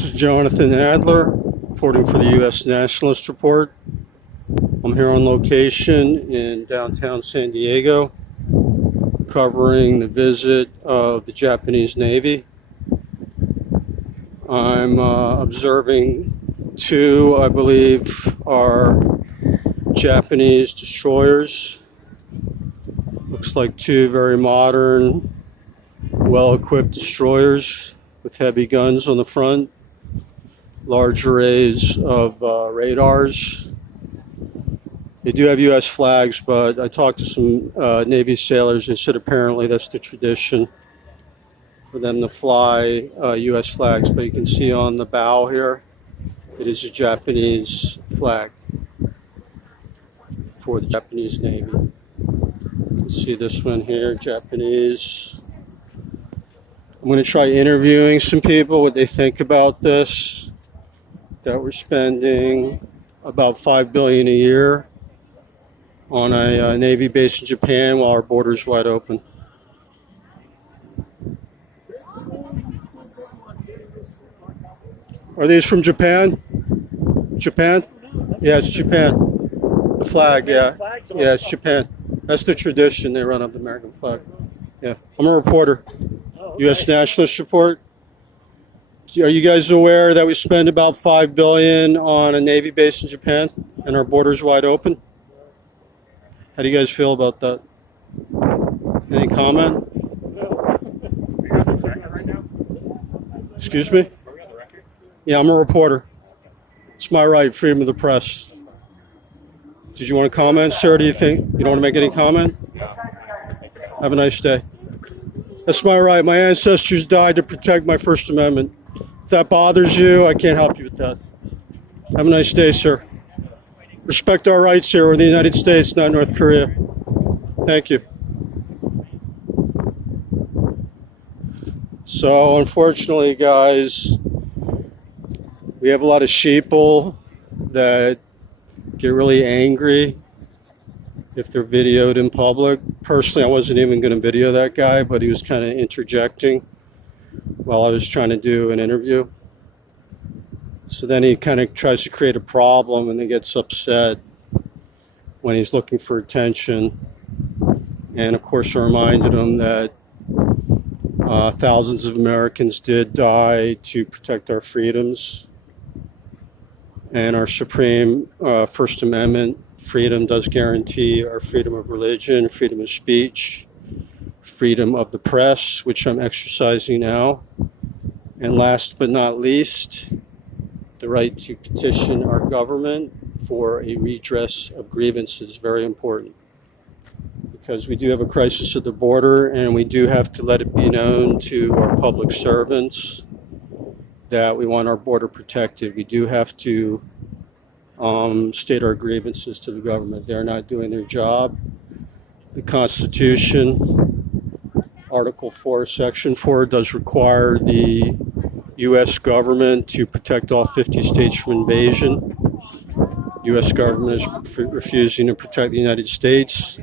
This is Jonathan Adler, reporting for the U.S. Nationalist Report. I'm here on location in downtown San Diego, covering the visit of the Japanese Navy. I'm observing two, I believe, are Japanese destroyers. Looks like two very modern, well-equipped destroyers with heavy guns on the front, large arrays of radars. They do have U.S. flags, but I talked to some Navy sailors and said apparently that's the tradition for them to fly U.S. flags. But you can see on the bow here, it is a Japanese flag for the Japanese Navy. You can see this one here, Japanese. I'm going to try interviewing some people, what they think about this, that we're spending about $5 billion a year on a Navy base in Japan while our border's wide open. Are these from Japan? Japan? Yeah, it's Japan. The flag, yeah. Yeah, it's Japan. That's the tradition. They run up the American flag. Yeah. I'm a reporter. U.S. Nationalist Report. Are you guys aware that we spend about $5 billion on a Navy base in Japan and our border's wide open? How do you guys feel about that? Any comment? Excuse me? Yeah, I'm a reporter. It's my right, freedom of the press. Did you want to comment, sir? Do you think? You don't want to make any comment? Have a nice day. That's my right. My ancestors died to protect my First Amendment. If that bothers you, I can't help you with that. Have a nice day, sir. Respect our rights here. We're in the United States, not North Korea. Thank you. So, unfortunately, guys, we have a lot of sheeple that get really angry if they're videoed in public. Personally, I wasn't even going to video that guy, but he was kind of interjecting while I was trying to do an interview. So then he kind of tries to create a problem and then gets upset when he's looking for attention. And of course, I reminded him that thousands of Americans did die to protect our freedoms. And our supreme First Amendment freedom does guarantee our freedom of religion, freedom of speech, freedom of the press, which I'm exercising now. And last but not least, the right to petition our government for a redress of grievances is very important, because we do have a crisis at the border, and we do have to let it be known to our public servants that we want our border protected. We do have to state our grievances to the government. They're not doing their job. The Constitution, Article 4, Section 4, does require the U.S. government to protect all 50 states from invasion. The U.S. government is refusing to protect the United States.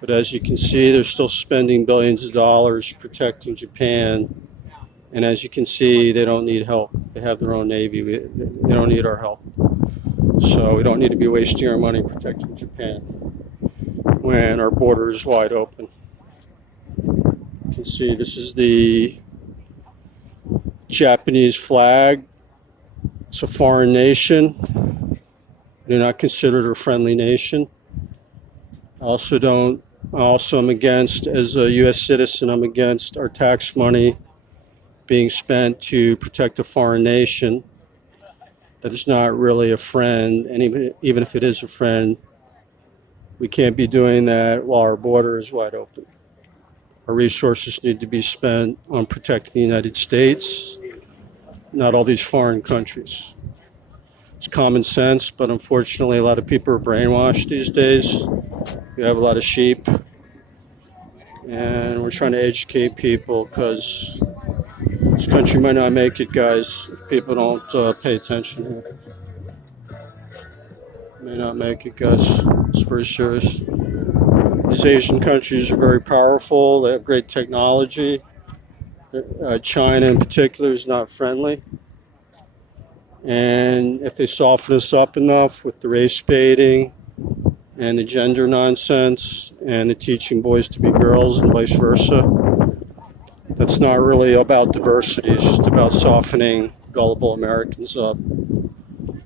But as you can see, they're still spending billions of dollars protecting Japan. And as you can see, they don't need help. They have their own Navy. They don't need our help. So we don't need to be wasting our money protecting Japan when our border is wide open. You can see this is the Japanese flag. It's a foreign nation. I do not consider it a friendly nation. I also am against, as a U.S. citizen, I'm against our tax money being spent to protect a foreign nation that is not really a friend. And even if it is a friend, we can't be doing that while our border is wide open. Our resources need to be spent on protecting the United States, not all these foreign countries. It's common sense, but unfortunately a lot of people are brainwashed these days. We have a lot of sheep, and we're trying to educate people, because this country might not make it, guys, if people don't pay attention here. May not make it, guys. It's very serious. These Asian countries are very powerful. They have great technology. China in particular is not friendly. And if they soften us up enough with the race baiting and the gender nonsense and the teaching boys to be girls and vice versa, that's not really about diversity. It's just about softening gullible Americans up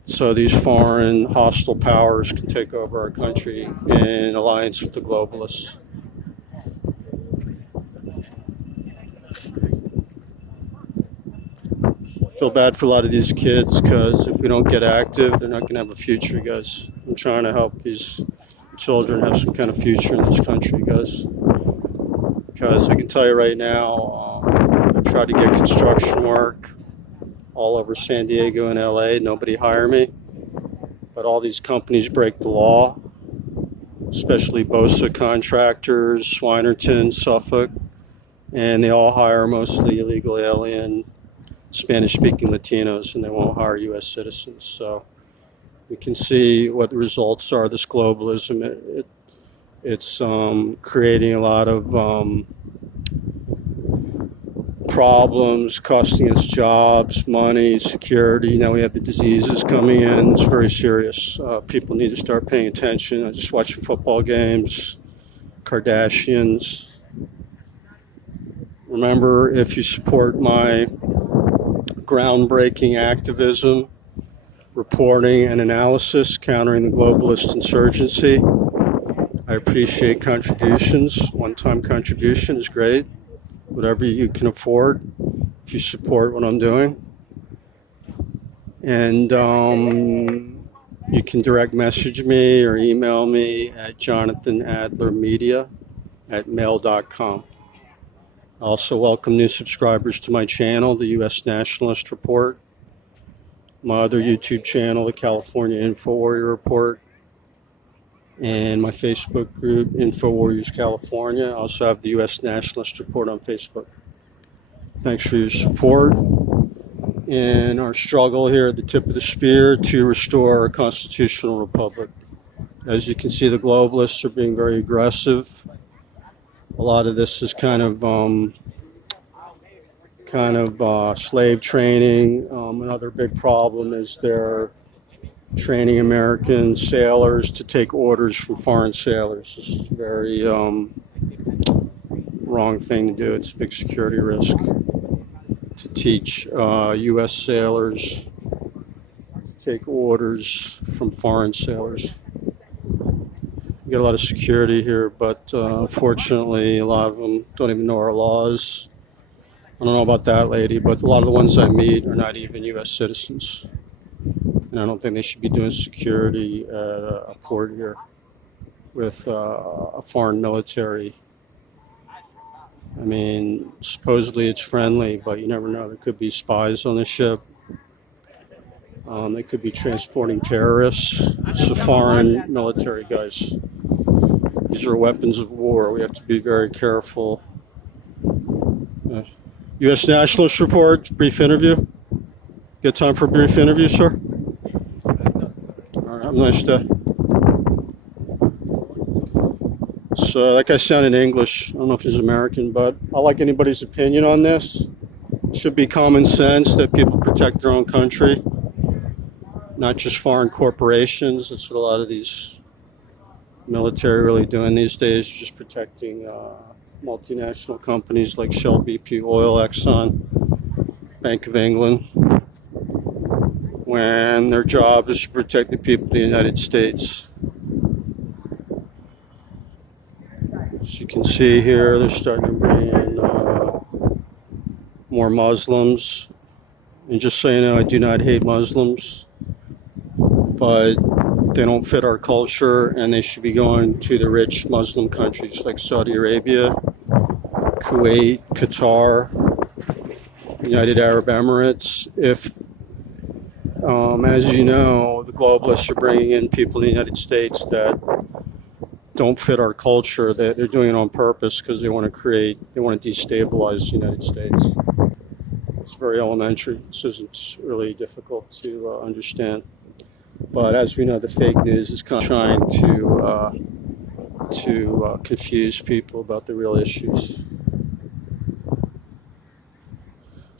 so these foreign hostile powers can take over our country in alliance with the globalists. I feel bad for a lot of these kids because if we don't get active, they're not going to have a future, guys. I'm trying to help these children have some kind of future in this country, guys. Because I can tell you right now, I tried to get construction work all over San Diego and LA. Nobody hire me. But all these companies break the law, especially BOSA contractors, Swinerton, Suffolk, and they all hire mostly illegal alien, Spanish-speaking Latinos, and they won't hire U.S. citizens. So we can see what the results are of this globalism. It's creating a lot of problems, costing us jobs, money, security. Now we have the diseases coming in. It's very serious. People need to start paying attention. I'm just watching football games, Kardashians. Remember, if you support my groundbreaking activism, reporting and analysis countering the globalist insurgency, I appreciate contributions. One-time contribution is great. Whatever you can afford, if you support what I'm doing. And you can direct message me or email me at jonathanadlermedia@mail.com. I also welcome new subscribers to my channel, the U.S. Nationalist Report, my other YouTube channel, the California Info Warrior Report, and my Facebook group, Info Warriors California. I also have the U.S. Nationalist Report on Facebook. Thanks for your support in our struggle here at the tip of the spear to restore our constitutional republic. As you can see, the globalists are being very aggressive. A lot of this is kind of slave training. Another big problem is they're training American sailors to take orders from foreign sailors. This is a very wrong thing to do. It's a big security risk to teach U.S. sailors to take orders from foreign sailors. We get a lot of security here, but unfortunately, a lot of them don't even know our laws. I don't know about that lady, but a lot of the ones I meet are not even U.S. citizens. And I don't think they should be doing security at a port here with a foreign military. I mean, supposedly it's friendly, but you never know. There could be spies on the ship. They could be transporting terrorists. It's the foreign military, guys. These are weapons of war. We have to be very careful. U.S. Nationalist Report, brief interview. Get time for a brief interview, sir? Have a nice day. So that guy sounded English. I don't know if he's American, but I like anybody's opinion on this. It should be common sense that people protect their own country, not just foreign corporations. That's what a lot of these military are really doing these days, just protecting multinational companies like Shell, BP, Oil, Exxon, Bank of England, when their job is to protect the people of the United States. As you can see here, they're starting to bring in more Muslims. And just so you know, I do not hate Muslims, but they don't fit our culture, and they should be going to the rich Muslim countries like Saudi Arabia, Kuwait, Qatar, United Arab Emirates. If as you know, the globalists are bringing in people in the United States that don't fit our culture. They're doing it on purpose because they want to destabilize the United States. It's very elementary. This isn't really difficult to understand. But as we know, the fake news is kind of trying to confuse people about the real issues.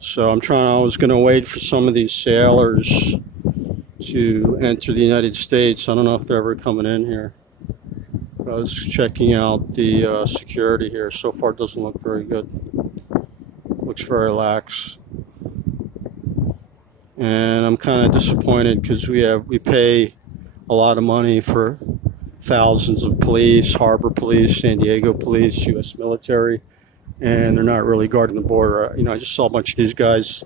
So I was going to wait for some of these sailors to enter the United States. I don't know if they're ever coming in here. I was checking out the security here. So far, it doesn't look very good. Looks very lax. And I'm kind of disappointed because we pay a lot of money for thousands of police, Harbor Police, San Diego Police, U.S. military, and they're not really guarding the border. You know, I just saw a bunch of these guys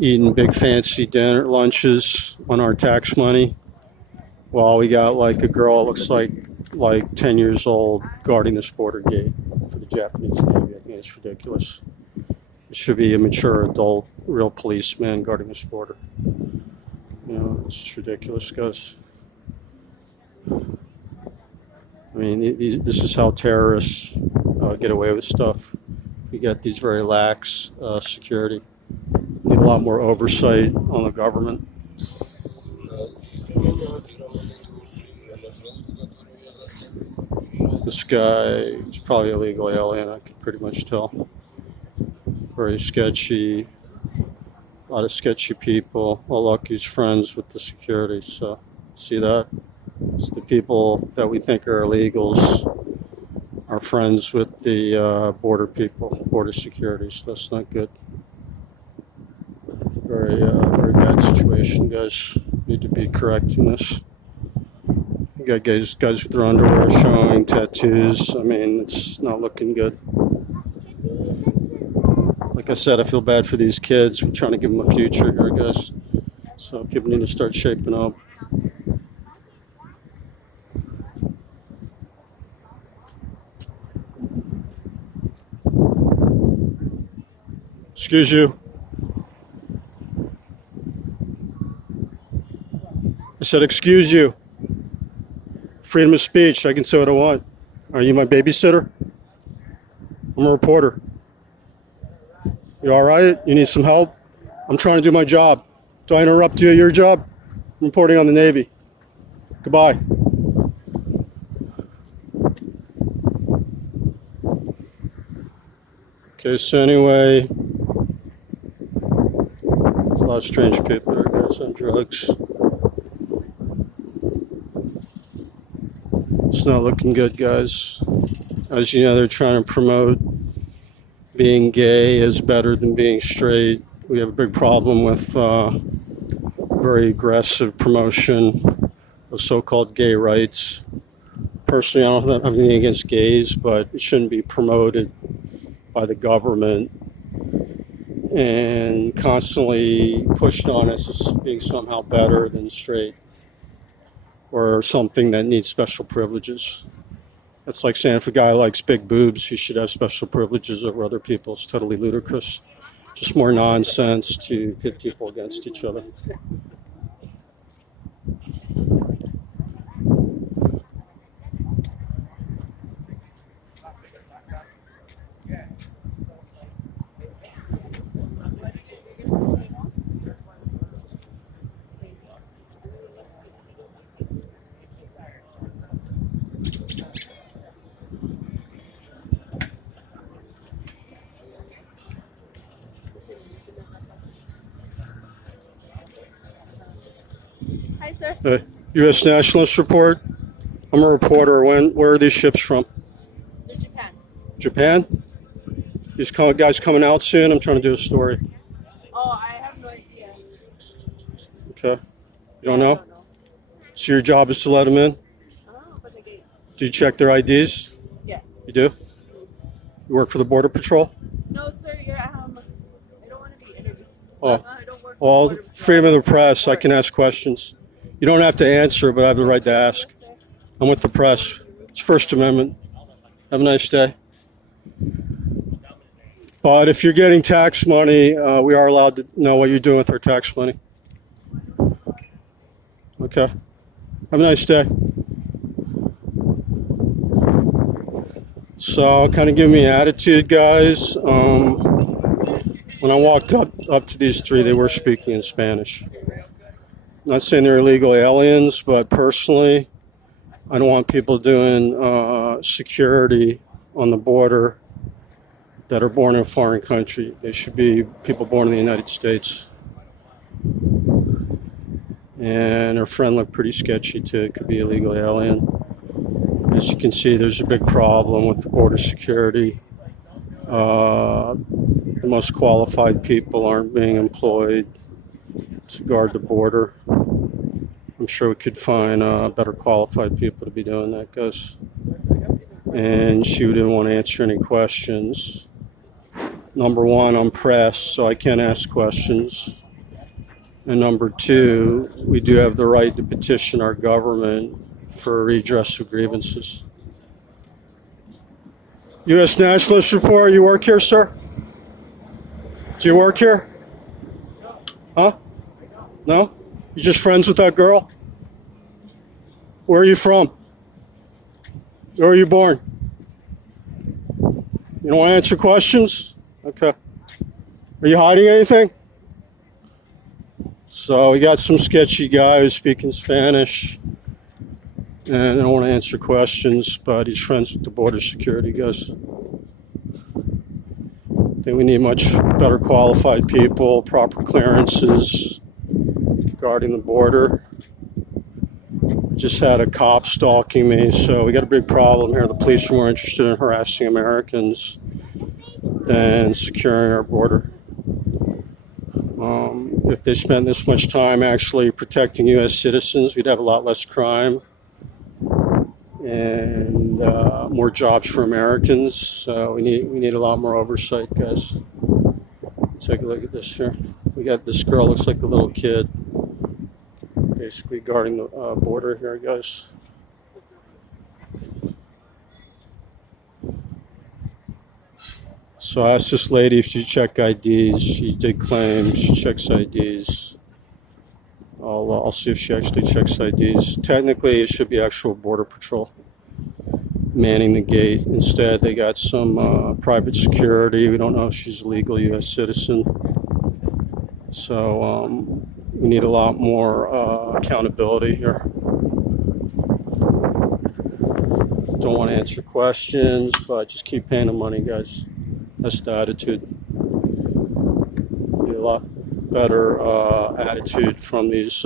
eating big fancy dinner lunches on our tax money, while we got like a girl looks like 10 years old guarding this border gate for the Japanese Navy. I think it's ridiculous. It should be a mature adult, real policeman guarding this border. You know, it's just ridiculous, guys. I mean, this is how terrorists get away with stuff. We get these very lax security. Need a lot more oversight on the government. This guy is probably a legal alien, I can pretty much tell. Very sketchy, a lot of sketchy people. Well, look, he's friends with the security, so see that? It's the people that we think are illegals are friends with the border people, border security, so that's not good. Very bad situation, guys. Need to be correcting this. You got guys with their underwear showing, tattoos. I mean, it's not looking good. Like I said, I feel bad for these kids. We're trying to give them a future here, guys. So people need to start shaping up. Excuse you. I said, excuse you. Freedom of speech. I can say what I want. Are you my babysitter? I'm a reporter. You all right? You need some help? I'm trying to do my job. Do I interrupt you at your job? I'm reporting on the Navy. Goodbye. Okay, so anyway, there's a lot of strange people there, guys, on drugs. It's not looking good, guys. As you know, they're trying to promote being gay is better than being straight. We have a big problem with very aggressive promotion of so-called gay rights. Personally, I don't have anything against gays, but it shouldn't be promoted by the government and constantly pushed on us as being somehow better than straight or something that needs special privileges. That's like saying if a guy likes big boobs, he should have special privileges over other people. It's totally ludicrous. Just more nonsense to pit people against each other. Hi, sir. U.S. Nationalist Report. I'm a reporter. Where are these ships from? Japan. Japan? These guys coming out soon? I'm trying to do a story. Oh, I have no idea. Okay. You don't know? I don't know. So your job is to let them in? Open the gate. Do you check their IDs? Yeah. You do? You work for the Border Patrol? No, sir. I don't want to be interviewed. Oh. I don't work for Well, the Border Patrol. freedom of the press. I can ask questions. You don't have to answer, but I have the right to ask. I'm with the press. It's First Amendment. Have a nice day. But if you're getting tax money, we are allowed to know what you're doing with our tax money. Okay. Have a nice day. So kind of give me an attitude, guys. When I walked up to these three, they were speaking in Spanish. I'm not saying they're illegal aliens, but personally, I don't want people doing security on the border that are born in a foreign country. They should be people born in the United States. And her friend looked pretty sketchy too. It could be illegal alien. As you can see, there's a big problem with the border security. The most qualified people aren't being employed to guard the border. I'm sure we could find better qualified people to be doing that, guys. And she didn't want to answer any questions. Number one, I'm pressed, so I can't ask questions. And number two, we do have the right to petition our government for redress of grievances. U.S. Nationalist Report, you work here, sir? Do you work here? Huh? No? You just friends with that girl? Where are you from? Where were you born? You don't want to answer questions? Okay. Are you hiding anything? So we got some sketchy guy who's speaking Spanish. And I don't want to answer questions, but he's friends with the border security guys. I think we need much better qualified people, proper clearances guarding the border. Just had a cop stalking me, so we got a big problem here. The police are more interested in harassing Americans than securing our border. If they spent this much time actually protecting U.S. citizens, we'd have a lot less crime and more jobs for Americans. So we need a lot more oversight, guys. Take a look at this here. We got this girl, looks like a little kid, basically guarding the border here, guys. So I asked this lady if she checked IDs. She did claim she checks IDs. I'll see if she actually checks IDs. Technically, it should be actual border patrol manning the gate. Instead, they got some private security. We don't know if she's a legal U.S. citizen. So we need a lot more accountability here. Don't want to answer questions, but just keep paying the money, guys. That's the attitude. Need a lot better attitude from these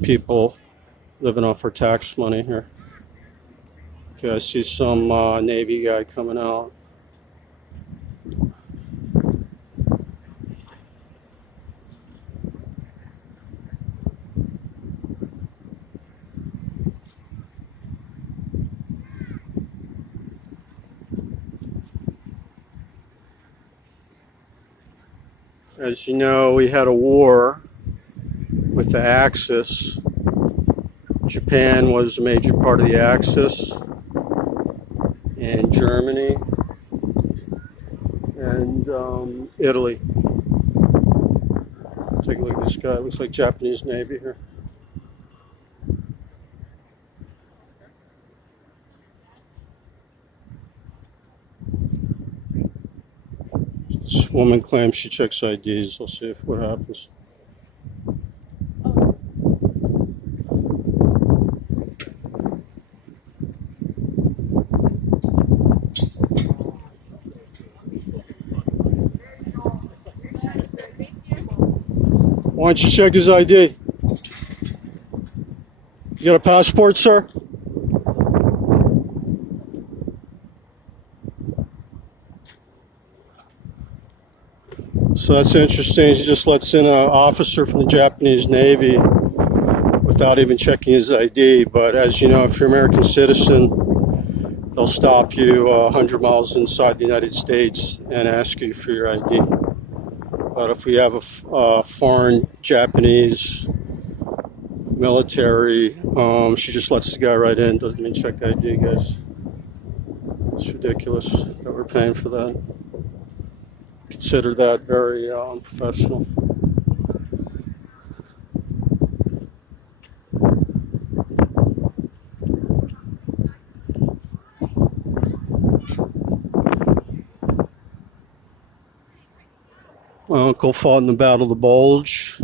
people living off our tax money here. Okay, I see some Navy guy coming out. As you know, we had a war with the Axis. Japan was a major part of the Axis, and Germany, and Italy. Take a look at this guy. Looks like Japanese Navy here. This woman claims she checks IDs. I'll see if what happens. Why don't you check his ID? You got a passport, sir? So that's interesting. He just lets in an officer from the Japanese Navy without even checking his ID. But as you know, if you're an American citizen, they'll stop you 100 miles inside the United States and ask you for your ID. But if we have a foreign Japanese military, she just lets the guy right in, doesn't even check ID, guys. It's ridiculous that we're paying for that. Consider that very unprofessional. My uncle fought in the Battle of the Bulge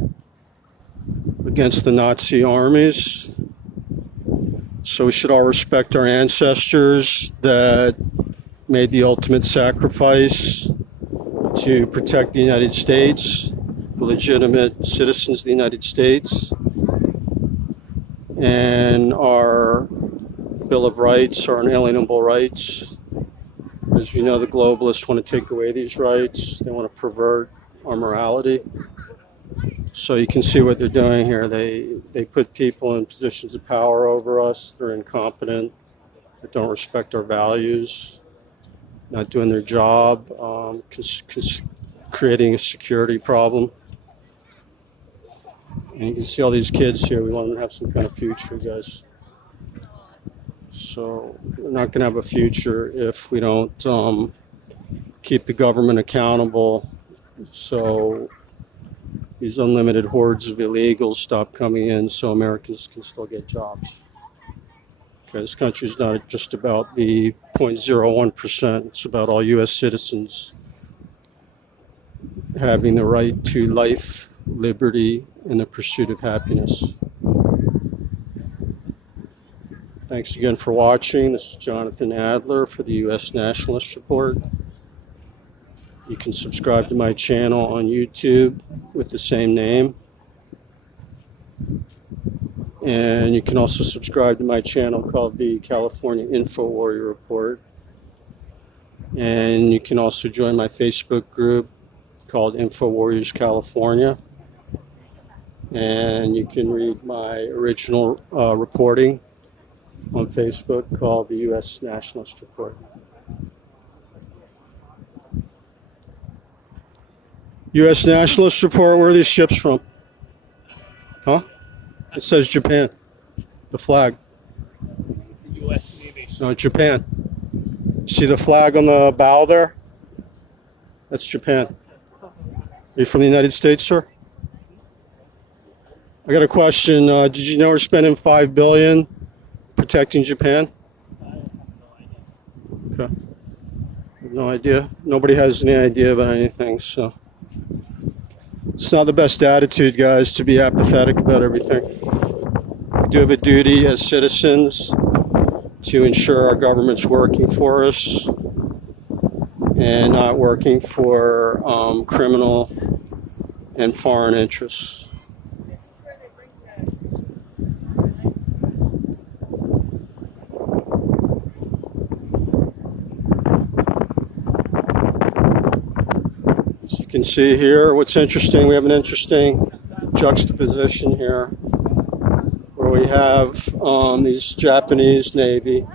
against the Nazi armies. So we should all respect our ancestors that made the ultimate sacrifice to protect the United States, the legitimate citizens of the United States. and our Bill of Rights, our inalienable rights. As you know, the globalists want to take away these rights. They want to pervert our morality. So you can see what they're doing here. They put people in positions of power over us. They're incompetent. They don't respect our values. Not doing their job. Creating a security problem. And you can see all these kids here. We want them to have some kind of future, guys. So we're not going to have a future if we don't keep the government accountable. So these unlimited hordes of illegals stop coming in so Americans can still get jobs. Okay, this country is not just about the 0.01%. It's about all U.S. citizens having the right to life, liberty, and the pursuit of happiness. Thanks again for watching. This is Jonathan Adler for the U.S. Nationalist Report. You can subscribe to my channel on YouTube with the same name. And you can also subscribe to my channel called the California Info Warrior Report. And you can also join my Facebook group called Info Warriors California. And you can read my original reporting on Facebook called the U.S. Nationalist Report. U.S. Nationalist Report, where are these ships from? Huh? It says Japan. The flag. It's the U.S. Navy. No, Japan. See the flag on the bow there? That's Japan. Are you from the United States, sir? I got a question. Did you know we're spending $5 billion protecting Japan? I have no idea. Okay. No idea. Nobody has any idea about anything, so it's not the best attitude, guys, to be apathetic about everything. We do have a duty as citizens to ensure our government's working for us and not working for criminal and foreign interests. This is where they bring As you can see here, what's interesting, we have an interesting juxtaposition here where we have these Japanese Navy.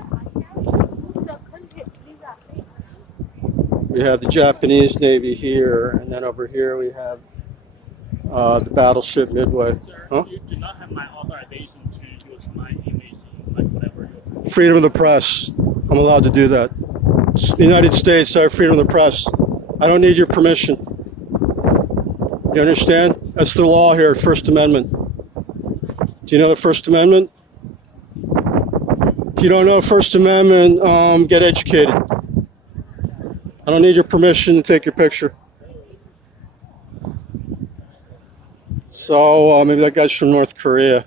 We have the Japanese Navy here, and then over here we have the battleship Midway. Sir, Huh? you do not have my authorization to use my image, like whatever you. Freedom of the press. I'm allowed to do that. It's the United States. I have freedom of the press. I don't need your permission. You understand? That's the law here, First Amendment. Do you know the First Amendment? If you don't know First Amendment, get educated. I don't need your permission to take your picture. So maybe that guy's from North Korea.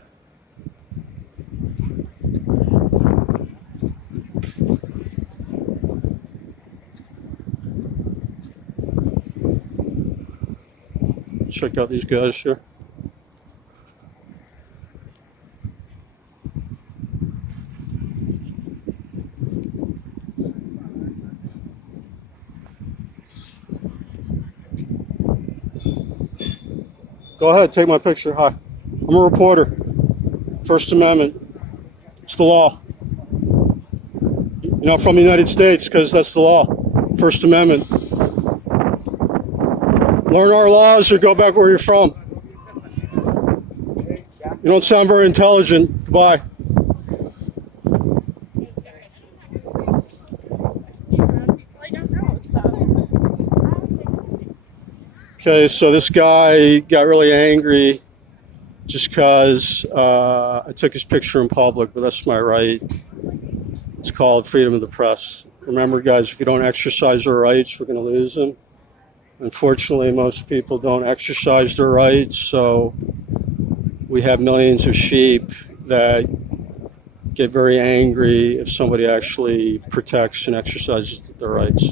Check out these guys here. Go ahead, take my picture. Hi. I'm a reporter. First Amendment. It's the law. You know, I'm from the United States because that's the law. First Amendment. Learn our laws or go back where you're from. You don't sound very intelligent. Goodbye. Okay, so this guy got really angry just because I took his picture in public, but that's my right. It's called freedom of the press. Remember, guys, if you don't exercise our rights, we're going to lose them. Unfortunately, most people don't exercise their rights, so we have millions of sheep that get very angry if somebody actually protects and exercises their rights.